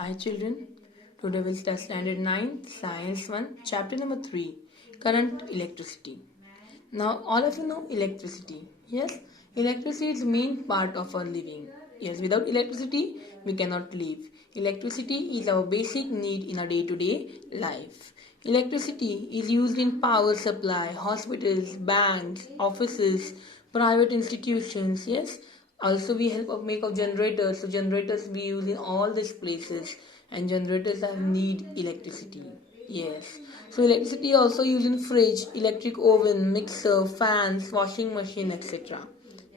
Hi children, today we'll start standard 9, science 1, chapter number 3, current electricity. Now all of you know electricity. Yes, electricity is the main part of our living. Yes, without electricity we cannot live. Electricity is our basic need in our day-to-day life. Electricity is used in power supply, hospitals, banks, offices, private institutions. Yes, also we help of make of generators. So generators we use in all these places, and generators have need electricity. Yes. So electricity also used in fridge, electric oven, mixer, fans, washing machine, etc.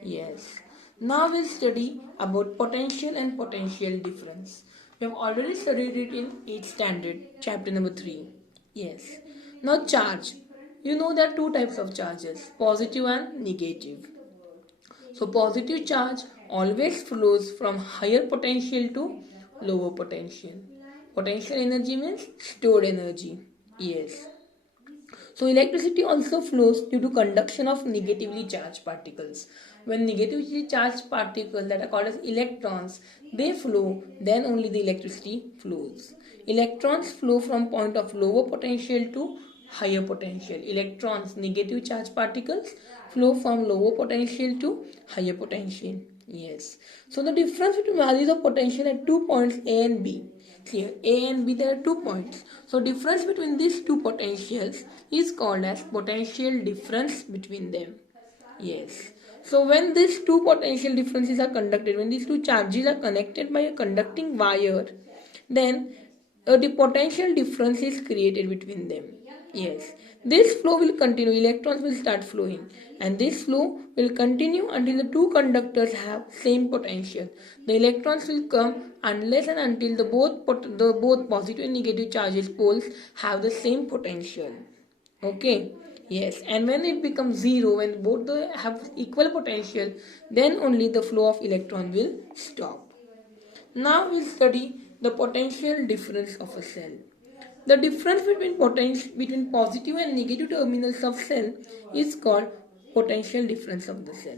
Yes. Now we'll study about potential and potential difference. We have already studied it in 8th standard, chapter number 3. Yes. Now charge. You know there are two types of charges, positive and negative. So positive charge always flows from higher potential to lower potential. Potential energy means stored energy. Yes. So electricity also flows due to conduction of negatively charged particles. When negatively charged particles that are called as electrons, they flow, then only the electricity flows. Electrons flow from point of lower potential to higher potential. Electrons, negative charged particles, flow from lower potential to higher potential. Yes. So the difference between values of potential at 2 points A and B. Here A and B there are 2 points. So difference between these two potentials is called as potential difference between them. Yes. So when these two potential differences are conducted, when these two charges are connected by a conducting wire, then the potential difference is created between them. Yes. This flow will continue, electrons will start flowing, and this flow will continue until the two conductors have same potential. The electrons will come unless and until the both positive and negative charges poles have the same potential. Okay. Yes, and when it becomes zero, when both have equal potential, then only the flow of electron will stop. Now we'll study the potential difference of a cell. The difference between positive and negative terminals of cell is called potential difference of the cell.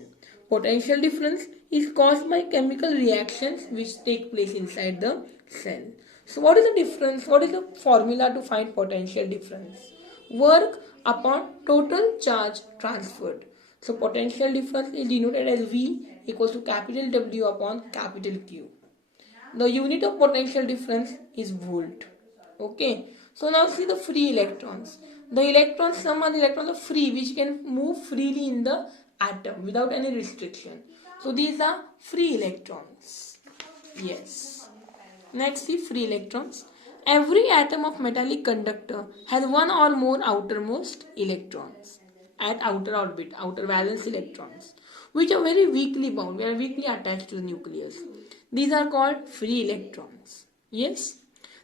Potential difference is caused by chemical reactions which take place inside the cell. So what is the difference? What is the formula to find potential difference? Work upon total charge transferred. So potential difference is denoted as V equals to capital W upon capital Q. The unit of potential difference is volt. Okay. So now see the free electrons. The electrons, some are the electrons are free which can move freely in the atom without any restriction. So these are free electrons. Yes. Next see free electrons. Every atom of metallic conductor has one or more outermost electrons at outer orbit, outer valence electrons, which are very weakly bound, very weakly attached to the nucleus. These are called free electrons. Yes.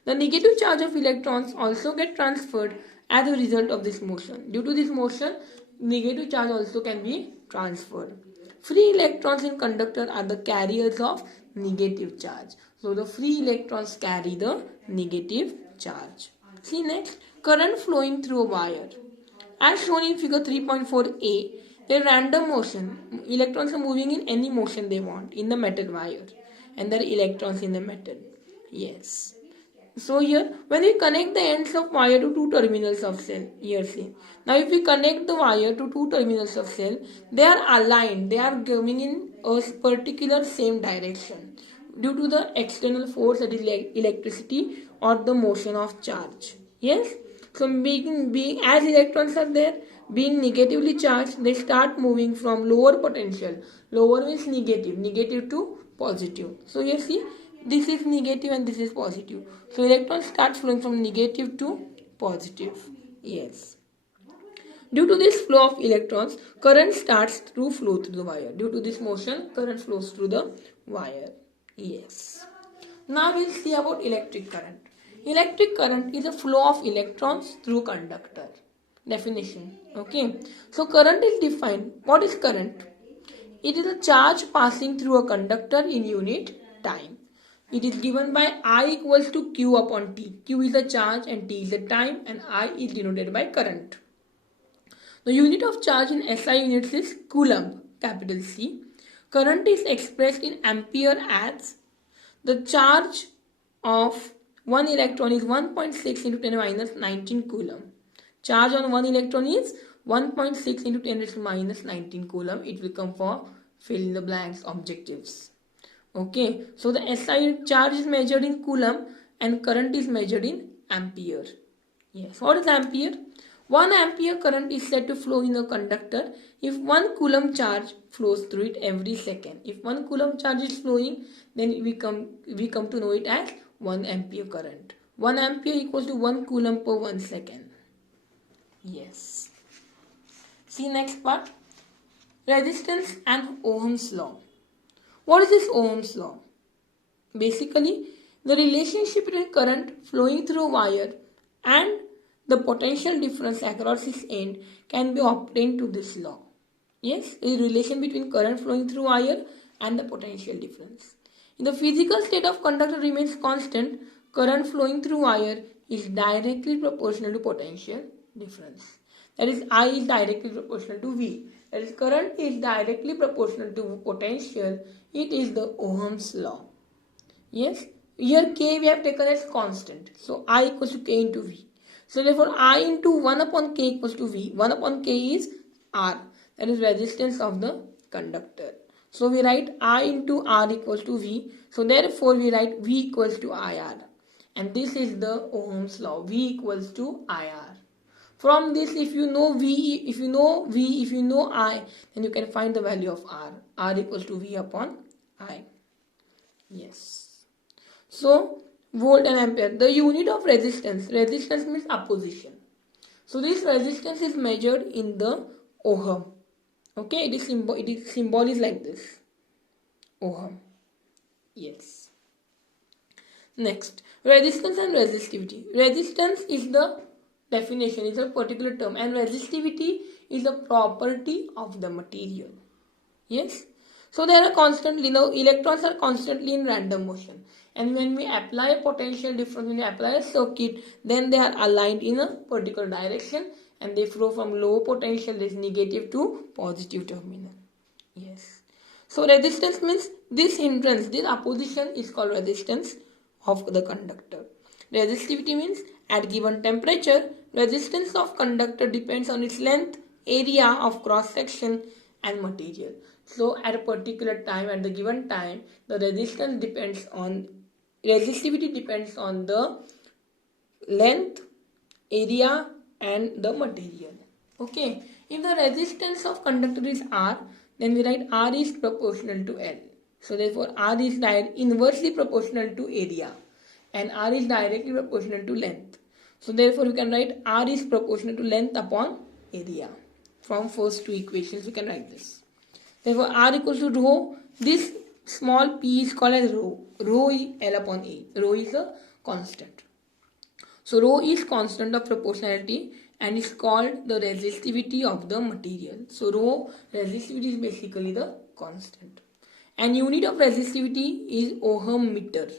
The negative charge of electrons also get transferred as a result of this motion. Due to this motion, negative charge also can be transferred. Free electrons in conductor are the carriers of negative charge. So the free electrons carry the negative charge. See next, current flowing through a wire. As shown in figure 3.4a, there random motion. Electrons are moving in any motion they want in the metal wire, and there are electrons in the metal. Yes. So here, when we connect the ends of wire to two terminals of cell, here see. Now if we connect the wire to two terminals of cell, they are aligned. They are going in a particular same direction due to the external force, that is electricity or the motion of charge. Yes. So being as electrons are there, being negatively charged, they start moving from lower potential. Lower means negative, negative to positive. So here see, this is negative and this is positive. So electrons start flowing from negative to positive. Yes. Due to this flow of electrons, current starts to flow through the wire. Due to this motion, current flows through the wire. Yes. Now we'll see about electric current. Electric current is a flow of electrons through conductor. Definition. Okay. So current is defined. What is current? It is a charge passing through a conductor in unit time. It is given by I equals to Q upon T. Q is the charge and T is the time, and I is denoted by current. The unit of charge in SI units is Coulomb, capital C. Current is expressed in ampere as the charge of one electron is 1.6 into 10 minus 19 coulomb. Charge on one electron is 1.6 into 10 raised to minus 19 coulomb. It will come for fill in the blanks objectives. Okay, so the SI charge is measured in coulomb and current is measured in ampere. Yes, what is ampere? 1 ampere current is said to flow in a conductor if 1 coulomb charge flows through it every second. If 1 coulomb charge is flowing, then we come to know it as 1 ampere current. 1 ampere equals to 1 coulomb per 1 second. Yes. See next part. Resistance and Ohm's law. What is this Ohm's law? Basically, the relationship between current flowing through a wire and the potential difference across its end can be obtained to this law. Yes, the relation between current flowing through wire and the potential difference. If the physical state of conductor remains constant, current flowing through wire is directly proportional to potential difference. That is, I is directly proportional to V. That is, current is directly proportional to potential. It is the Ohm's law. Yes, here K we have taken as constant. So I equals to K into V. So therefore I into 1 upon K equals to V. 1 upon K is R. That is resistance of the conductor. So we write I into R equals to V. So therefore we write V equals to IR. And this is the Ohm's law. V equals to IR. From this, if you know I, then you can find the value of R. R equals to V upon I. Yes. So, volt and ampere. The unit of resistance. Resistance means opposition. So, this resistance is measured in the ohm. Okay, it is symbol is like this. Ohm. Yes. Next, resistance and resistivity. Resistance is the definition, is a particular term, and resistivity is a property of the material. Yes. So there are constantly, electrons are constantly in random motion, and when we apply a potential difference, when we apply a circuit, then they are aligned in a particular direction and they flow from low potential, that is negative, to positive terminal. Yes. So resistance means this hindrance, this opposition is called resistance of the conductor. Resistivity means at given temperature, resistance of conductor depends on its length, area of cross section and material. So at a particular time, at the given time, the resistance depends on, resistivity depends on the length, area and the material. Okay, if the resistance of conductor is R, then we write R is proportional to L. So therefore R is inversely proportional to area and R is directly proportional to length. So therefore we can write R is proportional to length upon area. From first two equations we can write this. Therefore R equals to rho. This small p is called as rho. Rho is L upon A. Rho is a constant. So rho is constant of proportionality and is called the resistivity of the material. So rho, resistivity, is basically the constant. And unit of resistivity is ohm meter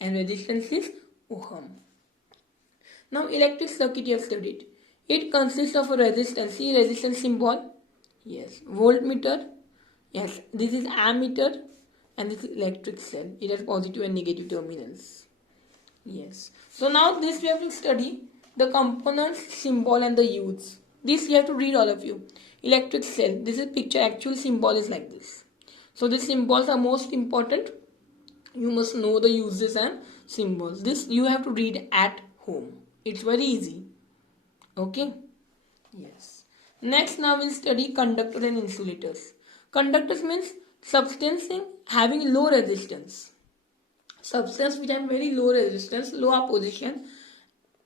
and resistance is ohm. Now electric circuit you have studied. It consists of a resistance. See resistance symbol? Yes. Voltmeter. Yes. This is ammeter and this is electric cell. It has positive and negative terminals. Yes. So now this we have to study the components, symbol and the use. This you have to read, all of you. Electric cell. This is picture. Actual symbol is like this. So the symbols are most important. You must know the uses and symbols. This you have to read at home. It's very easy. Okay. Yes. Next now we'll study conductors and insulators. Conductors means substances having low resistance. Substance which have very low resistance, low opposition,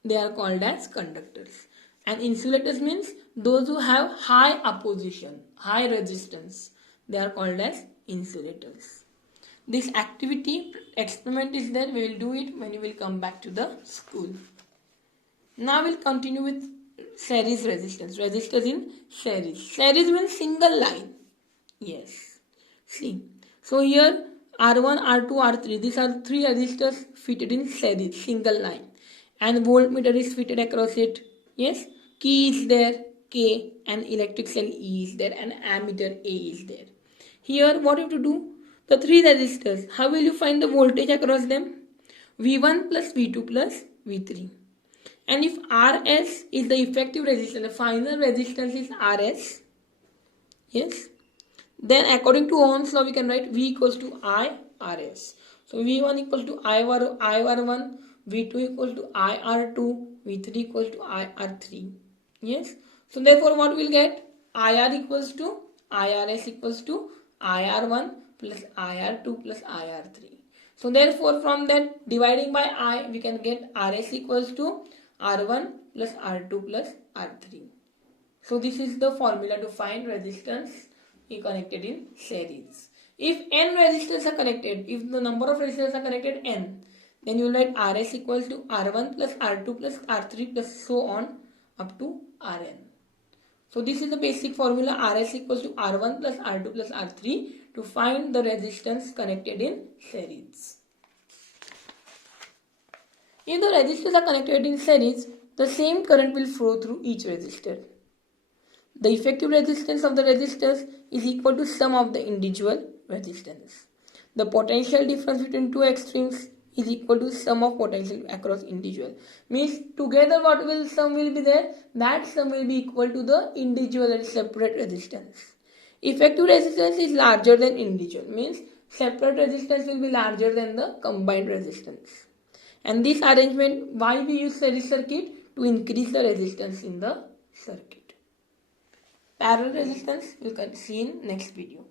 they are called as conductors. And insulators means those who have high opposition, high resistance, they are called as insulators. This activity experiment is there. We will do it when we will come back to the school. Now we'll continue with series resistance. Resistors in series. Series means single line. Yes. See. So here R1, R2, R3. These are three resistors fitted in series, single line. And voltmeter is fitted across it. Yes. Key is there, K, and electric cell E is there, and ammeter A is there. Here what you have to do? The three resistors. How will you find the voltage across them? V1 plus V2 plus V3. And if Rs is the effective resistance, the final resistance is Rs, yes, then according to Ohm's law we can write V equals to I Rs. So V1 equals to IR1, V2 equals to IR2, V3 equals to IR3. Yes. So therefore what we'll get? IR equals to IRS equals to IR1 plus IR2 plus IR3. So therefore from that dividing by I we can get RS equals to R1 plus R2 plus R3. So this is the formula to find resistance connected in series. If n resistors are connected, if the number of resistors are connected n, then you will write Rs equals to R1 plus R2 plus R3 plus so on up to Rn. So this is the basic formula, Rs equals to R1 plus R2 plus R3 to find the resistance connected in series. If the resistors are connected in series, the same current will flow through each resistor. The effective resistance of the resistors is equal to sum of the individual resistance. The potential difference between two extremes is equal to sum of potential across individual. Means together what will sum will be there? That sum will be equal to the individual and separate resistance. Effective resistance is larger than individual. Means separate resistance will be larger than the combined resistance. And this arrangement, why we use series circuit? To increase the resistance in the circuit. Parallel resistance we will see in next video.